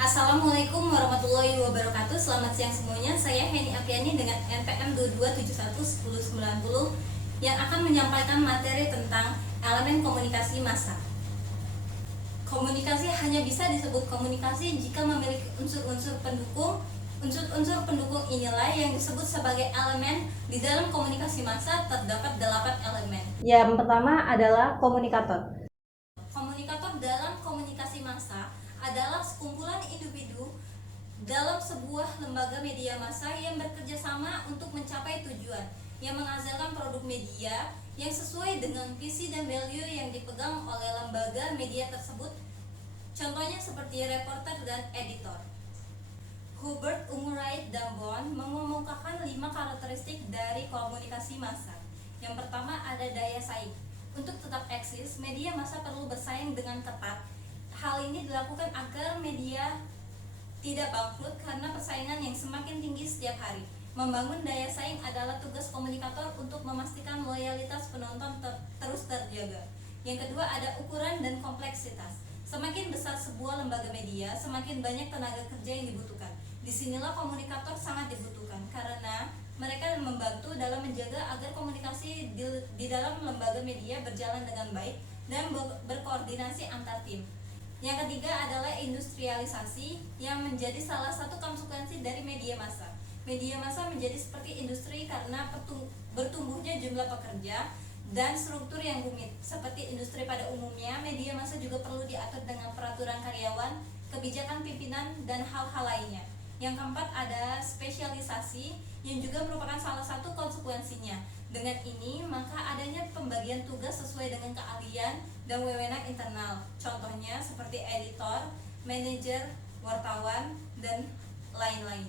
Assalamualaikum warahmatullahi wabarakatuh. Selamat siang semuanya. Saya Heni Apriani dengan NPM 22711090 yang akan menyampaikan materi tentang elemen komunikasi massa. Komunikasi hanya bisa disebut komunikasi jika memiliki unsur-unsur pendukung. Unsur-unsur pendukung inilah yang disebut sebagai elemen. Di dalam komunikasi massa terdapat 8 elemen. Yang pertama adalah komunikator. Komunikator dalam komunikasi massa adalah sekumpulan individu dalam sebuah lembaga media massa yang bekerja sama untuk mencapai tujuan, yang menghasilkan produk media yang sesuai dengan visi dan value yang dipegang oleh lembaga media tersebut. Contohnya seperti reporter dan editor. Hubert, Ungerleider, dan Bond mengemukakan 5 karakteristik dari komunikasi massa. Yang pertama ada daya saing. Untuk tetap eksis, media massa perlu bersaing dengan ketat. Hal ini dilakukan agar media tidak bangkrut karena persaingan yang semakin tinggi setiap hari. Membangun daya saing adalah tugas komunikator untuk memastikan loyalitas penonton terus terjaga. Yang kedua ada ukuran dan kompleksitas. Semakin besar sebuah lembaga media, semakin banyak tenaga kerja yang dibutuhkan. Disinilah komunikator sangat dibutuhkan karena mereka membantu dalam menjaga agar komunikasi di dalam lembaga media berjalan dengan baik dan berkoordinasi antar tim. Yang ketiga adalah industrialisasi yang menjadi salah satu konsekuensi dari media massa. Media massa menjadi seperti industri karena bertumbuhnya jumlah pekerja dan struktur yang rumit. Seperti industri pada umumnya, media massa juga perlu diatur dengan peraturan karyawan, kebijakan pimpinan, dan hal-hal lainnya. Yang keempat ada spesialisasi yang juga merupakan salah satu konsekuensinya. Dengan ini, maka adanya pembagian tugas sesuai dengan keahlian dan wewenang internal. Contohnya seperti editor, manajer, wartawan, dan lain-lain.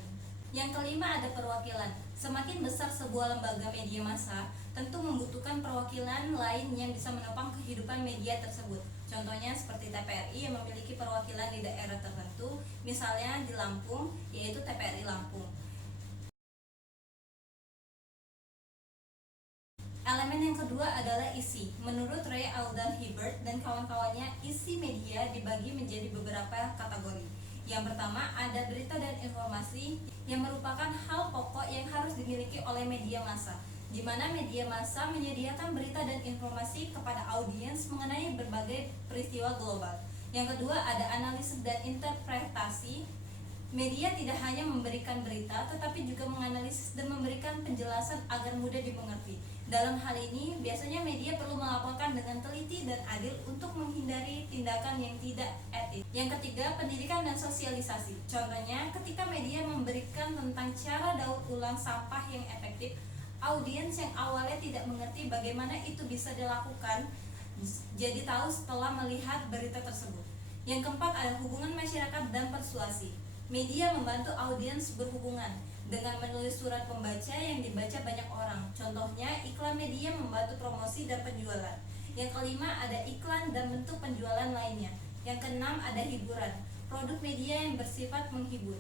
Yang kelima ada perwakilan. Semakin besar sebuah lembaga media massa, tentu membutuhkan perwakilan lain yang bisa menopang kehidupan media tersebut. Contohnya seperti TPRI yang memiliki perwakilan di daerah tertentu, misalnya di Lampung, yaitu TPRI Lampung. Elemen yang kedua adalah isi. Menurut Ray Aldan Hibbert dan kawan-kawannya, isi media dibagi menjadi beberapa kategori. Yang pertama ada berita dan informasi yang merupakan hal pokok yang harus dimiliki oleh media massa, di mana media massa menyediakan berita dan informasi kepada audiens mengenai berbagai peristiwa global. Yang kedua ada analisis dan interpretasi. Media tidak hanya memberikan berita, tetapi juga menganalisis dan memberikan penjelasan agar mudah dimengerti. Dalam hal ini, biasanya media perlu melaporkan dengan teliti dan adil untuk menghindari tindakan yang tidak etis. Yang ketiga, pendidikan dan sosialisasi. Contohnya, ketika media memberikan tentang cara daur ulang sampah yang efektif, audiens yang awalnya tidak mengerti bagaimana itu bisa dilakukan, jadi tahu setelah melihat berita tersebut. Yang keempat, ada hubungan masyarakat dan persuasi. Media membantu audiens berhubungan dengan menulis surat pembaca yang dibaca banyak orang. Contohnya, iklan media membantu promosi dan penjualan. Yang kelima, ada iklan dan bentuk penjualan lainnya. Yang keenam, ada hiburan. Produk media yang bersifat menghibur.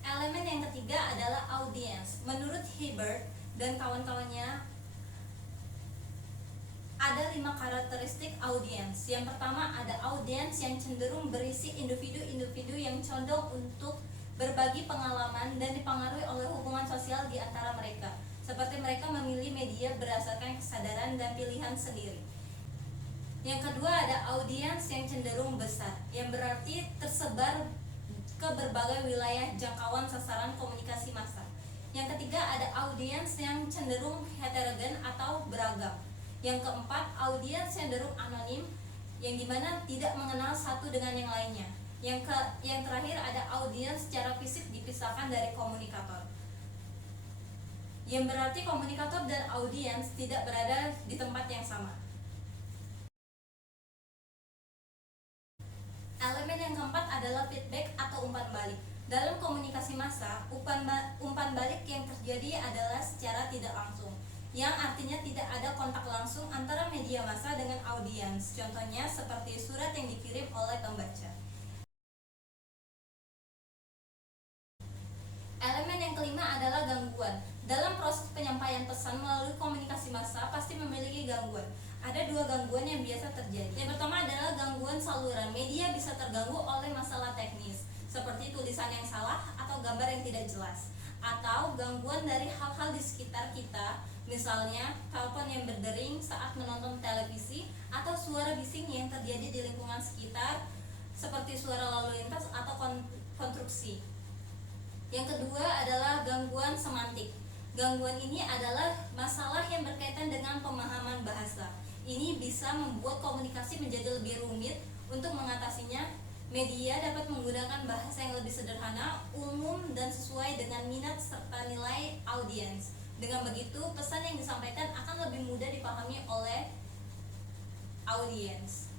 Elemen yang ketiga adalah audiens. Menurut Hibbert dan kawan-kawannya, ada 5 karakteristik audiens. Yang pertama ada audiens yang cenderung berisi individu-individu yang condong untuk berbagi pengalaman dan dipengaruhi oleh hubungan sosial di antara mereka. Seperti mereka memilih media berdasarkan kesadaran dan pilihan sendiri. Yang kedua ada audiens yang cenderung besar, yang berarti tersebar ke berbagai wilayah jangkauan sasaran komunikasi massa. Yang ketiga ada audiens yang cenderung heterogen atau beragam. Yang keempat, audiens cenderung anonim, yang dimana tidak mengenal satu dengan yang lainnya. Yang terakhir ada audiens secara fisik dipisahkan dari komunikator, yang berarti komunikator dan audiens tidak berada di tempat yang sama. Elemen yang keempat adalah feedback atau umpan balik. Dalam komunikasi massa, umpan balik yang terjadi adalah secara tidak langsung, yang artinya tidak ada kontak langsung antara media massa dengan audiens. Contohnya seperti surat yang dikirim oleh pembaca. Elemen yang kelima adalah gangguan. Dalam proses penyampaian pesan melalui komunikasi massa pasti memiliki gangguan. Ada dua gangguan yang biasa terjadi. Yang pertama adalah gangguan saluran. Media bisa terganggu oleh masalah teknis, seperti tulisan yang salah atau gambar yang tidak jelas, atau gangguan dari hal-hal di sekitar kita, misalnya telepon yang berdering saat menonton televisi, atau suara bising yang terjadi di lingkungan sekitar, seperti suara lalu lintas atau konstruksi. Yang kedua adalah gangguan semantik. Gangguan ini adalah masalah yang berkaitan dengan pemahaman bahasa. Ini bisa membuat komunikasi menjadi lebih rumit. Untuk mengatasinya, media dapat menggunakan bahasa yang lebih sederhana, umum, dan sesuai dengan minat serta nilai audiens. Dengan begitu, pesan yang disampaikan akan lebih mudah dipahami oleh audiens.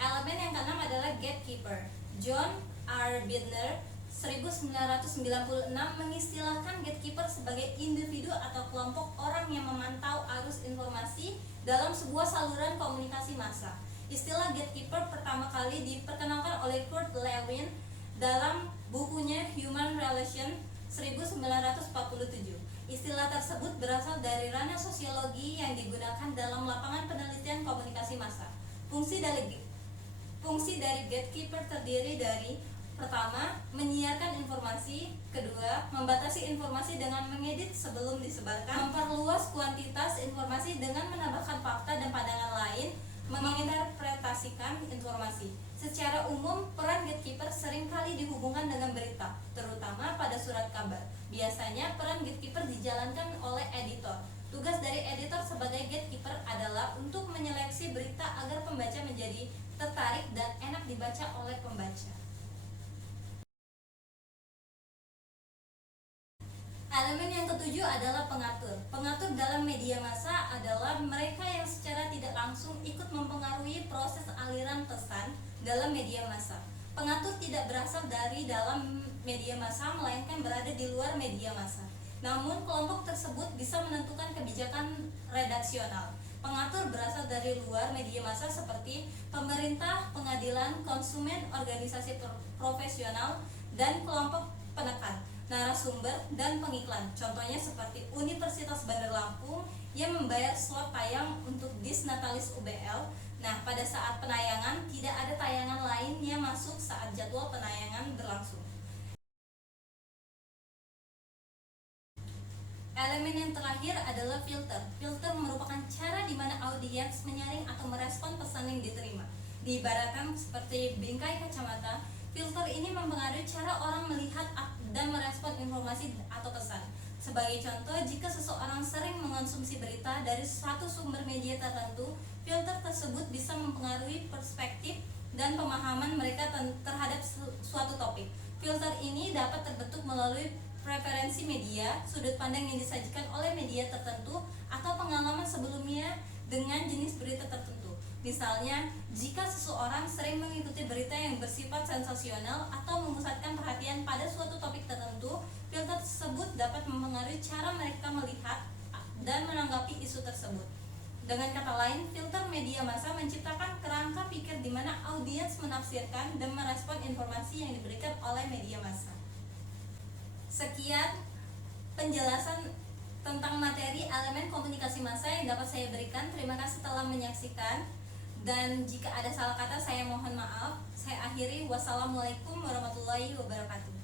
Elemen yang keenam adalah gatekeeper. John R. Bittner 1996 mengistilahkan gatekeeper sebagai individu atau kelompok orang yang memantau arus informasi dalam sebuah saluran komunikasi massa. Istilah gatekeeper pertama kali diperkenalkan oleh Kurt Lewin dalam bukunya Human Relations 1947. Istilah tersebut berasal dari ranah sosiologi yang digunakan dalam lapangan penelitian komunikasi massa. Fungsi dari gatekeeper terdiri dari: pertama, menyiarkan informasi; kedua, membatasi informasi dengan mengedit sebelum disebarkan; memperluas kuantitas informasi dengan menambahkan fakta dan pandangan lain; menginterpretasikan informasi. Secara umum, peran gatekeeper seringkali dihubungkan dengan berita, terutama pada surat kabar. Biasanya, peran gatekeeper dijalankan oleh editor. Tugas dari editor sebagai gatekeeper adalah untuk menyeleksi berita agar pembaca menjadi tertarik dan enak dibaca oleh pembaca. Elemen yang ketujuh adalah pengatur. Pengatur dalam media massa adalah mereka yang secara tidak langsung ikut mempengaruhi proses aliran pesan dalam media massa. Pengatur tidak berasal dari dalam media massa, melainkan berada di luar media massa. Namun, kelompok tersebut bisa menentukan kebijakan redaksional. Pengatur berasal dari luar media massa seperti pemerintah, pengadilan, konsumen, organisasi profesional, dan kelompok penekan, narasumber, dan pengiklan. Contohnya seperti Universitas Bandar Lampung yang membayar slot tayang untuk Dies Natalis UBL. Nah, pada saat penayangan tidak ada tayangan lain yang masuk saat jadwal penayangan berlangsung. Elemen yang terakhir adalah filter. Filter merupakan cara di mana audiens menyaring atau merespon pesan yang diterima. Diibaratkan seperti bingkai kacamata, filter ini mempengaruhi cara orang melihat dan merespon informasi atau pesan. Sebagai contoh, jika seseorang sering mengonsumsi berita dari suatu sumber media tertentu, filter tersebut bisa mempengaruhi perspektif dan pemahaman mereka terhadap suatu topik. Filter ini dapat terbentuk melalui preferensi media, sudut pandang yang disajikan oleh media tertentu, atau pengalaman sebelumnya dengan jenis berita tertentu. Misalnya, jika seseorang sering mengikuti berita yang bersifat sensasional atau memusatkan perhatian pada suatu topik tertentu, filter tersebut dapat mempengaruhi cara mereka melihat dan menanggapi isu tersebut. Dengan kata lain, filter media massa menciptakan kerangka pikir di mana audiens menafsirkan dan merespon informasi yang diberikan oleh media massa. Sekian penjelasan tentang materi elemen komunikasi massa yang dapat saya berikan. Terima kasih telah menyaksikan, dan jika ada salah kata saya mohon maaf. Saya akhiri. Wassalamualaikum warahmatullahi wabarakatuh.